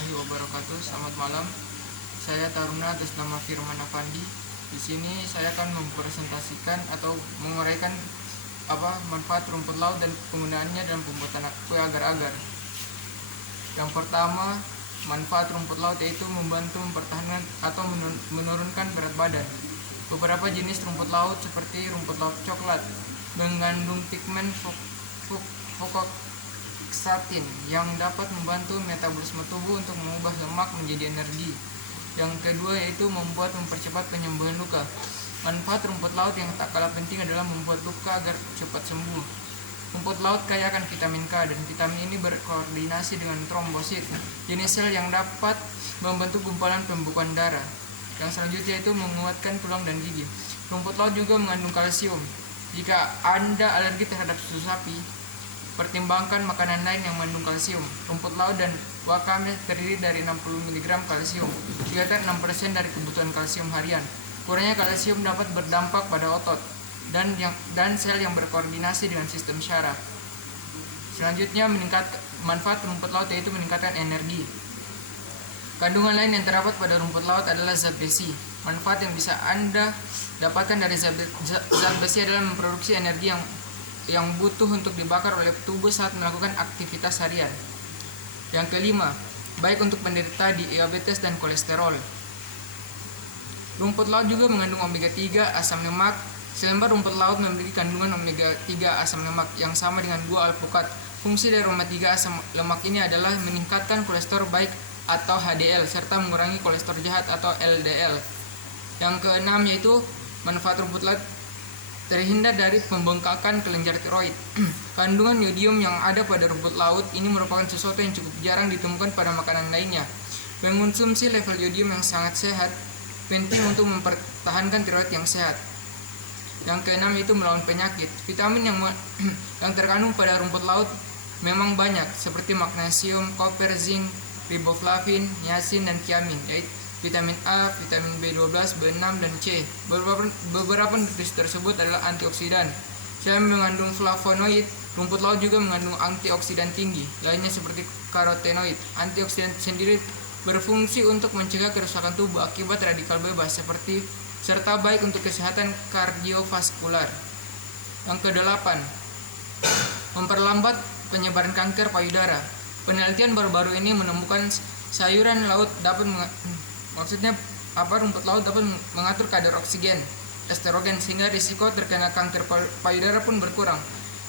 warahmatullahi wabarakatuh. Selamat malam. Saya Taruna atas nama Firman Afandi. Di sini saya akan mempresentasikan atau menguraikan manfaat rumput laut dan penggunaannya dalam pembuatan kue agar-agar. Yang pertama, manfaat rumput laut yaitu membantu mempertahankan atau menurunkan berat badan. Beberapa jenis rumput laut seperti rumput laut coklat mengandung pigmen fokoksatin yang dapat membantu metabolisme tubuh untuk mengubah lemak menjadi energi. Yang kedua yaitu mempercepat penyembuhan luka. Manfaat rumput laut yang tak kalah penting adalah membuat luka agar cepat sembuh. Rumput laut kaya akan vitamin K, dan vitamin ini berkoordinasi dengan trombosit, jenis sel yang dapat membentuk gumpalan pembukaan darah. Yang selanjutnya itu menguatkan tulang dan gigi. Rumput laut juga mengandung kalsium. Jika Anda alergi terhadap susu sapi, pertimbangkan makanan lain yang mengandung kalsium. Rumput laut dan wakame terdiri dari 60 mg kalsium, sekitar 6% dari kebutuhan kalsium harian. Kurangnya kalsium dapat berdampak pada otot dan sel yang berkoordinasi dengan sistem syaraf. Selanjutnya, manfaat rumput laut yaitu meningkatkan energi. Kandungan lain yang terdapat pada rumput laut adalah zat besi. Manfaat yang bisa Anda dapatkan dari zat besi adalah memproduksi energi yang butuh untuk dibakar oleh tubuh saat melakukan aktivitas harian. Yang kelima, baik untuk penderita diabetes dan kolesterol. Rumput laut juga mengandung omega 3 asam lemak. Selembar rumput laut memiliki kandungan omega 3 asam lemak yang sama dengan 2 alpukat. Fungsi dari omega 3 asam lemak ini adalah meningkatkan kolesterol baik atau HDL serta mengurangi kolesterol jahat atau LDL. Yang keenam yaitu manfaat rumput laut terhindar dari pembengkakan kelenjar tiroid. Kandungan yodium yang ada pada rumput laut ini merupakan sesuatu yang cukup jarang ditemukan pada makanan lainnya. Mengonsumsi level yodium yang sangat sehat penting untuk mempertahankan tiroid yang sehat. Yang keenam itu melawan penyakit. Vitamin yang terkandung pada rumput laut memang banyak, seperti magnesium, koper, zinc, riboflavin, niacin, dan thiamin, yaitu vitamin A, vitamin B12, B6, dan C. Beberapa nutrisi tersebut adalah antioksidan. Selain mengandung flavonoid, rumput laut juga mengandung antioksidan tinggi, lainnya seperti karotenoid. Antioksidan sendiri berfungsi untuk mencegah kerusakan tubuh akibat radikal bebas serta baik untuk kesehatan kardiovaskular. Yang kedelapan, memperlambat penyebaran kanker payudara. Penelitian baru-baru ini menemukan sayuran laut rumput laut dapat mengatur kadar oksigen, estrogen, sehingga risiko terkena kanker payudara pun berkurang.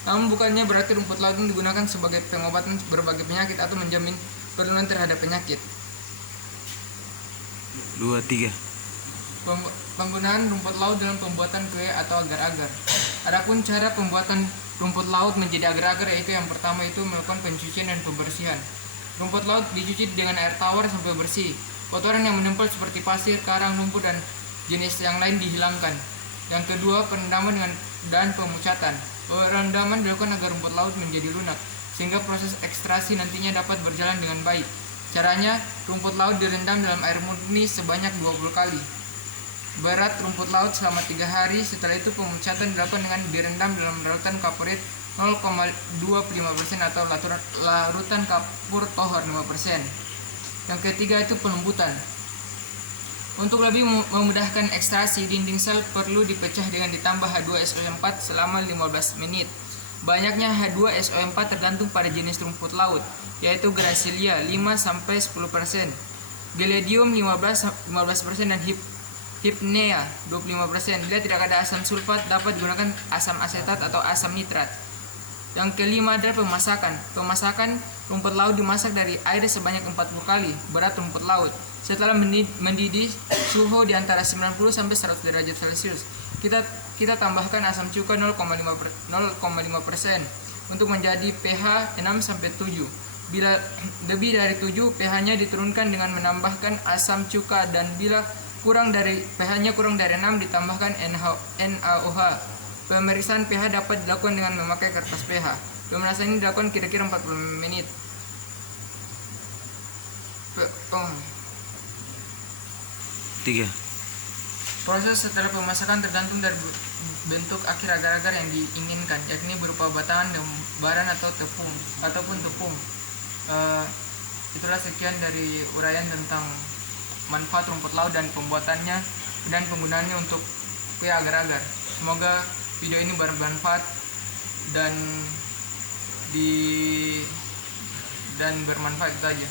Namun bukannya berarti rumput laut ini digunakan sebagai pengobatan berbagai penyakit atau menjamin perlindungan terhadap penyakit. 2-3. Penggunaan rumput laut dalam pembuatan kue atau agar-agar. Adapun cara pembuatan rumput laut menjadi agar-agar yaitu yang pertama itu melakukan pencucian dan pembersihan. Rumput laut dicuci dengan air tawar sampai bersih. Kotoran yang menempel seperti pasir, karang, lumpur, dan jenis yang lain dihilangkan. Yang kedua, perendaman dan pemucatan. Perendaman dilakukan agar rumput laut menjadi lunak, sehingga proses ekstraksi nantinya dapat berjalan dengan baik. Caranya, rumput laut direndam dalam air murni sebanyak 20 kali. Berat rumput laut selama 3 hari. Setelah itu pemucatan dilakukan dengan direndam dalam larutan kaporit 0,25% atau larutan kapur tohor 5%. Yang ketiga itu pelembutan. Untuk lebih memudahkan ekstraksi, dinding sel perlu dipecah dengan ditambah H2SO4 selama 15 menit. Banyaknya H2SO4 tergantung pada jenis rumput laut, yaitu Gracilia 5-10%, Geledium 15% dan Hypnea 25%. Bila tidak ada asam sulfat, dapat digunakan asam asetat atau asam nitrat. Yang kelima adalah pemasakan. Pemasakan rumput laut dimasak dari air sebanyak 40 kali berat rumput laut. Setelah mendidih suhu di antara 90 sampai 100 derajat Celcius, kita tambahkan asam cuka 0,5% untuk menjadi pH 6 sampai 7. Bila lebih dari 7, pH-nya diturunkan dengan menambahkan asam cuka, dan bila pH-nya kurang dari 6 ditambahkan NaOH. Pemeriksaan pH dapat dilakukan dengan memakai kertas pH. Pemeriksaan ini dilakukan kira-kira 40 menit. 3. Proses setelah pemasakan tergantung dari bentuk akhir agar-agar yang diinginkan, yakni berupa batangan, lembaran ataupun tepung. Itulah sekian dari uraian tentang manfaat rumput laut dan pembuatannya dan penggunaannya untuk kue agar-agar. Semoga video ini bermanfaat dan bermanfaat itu aja.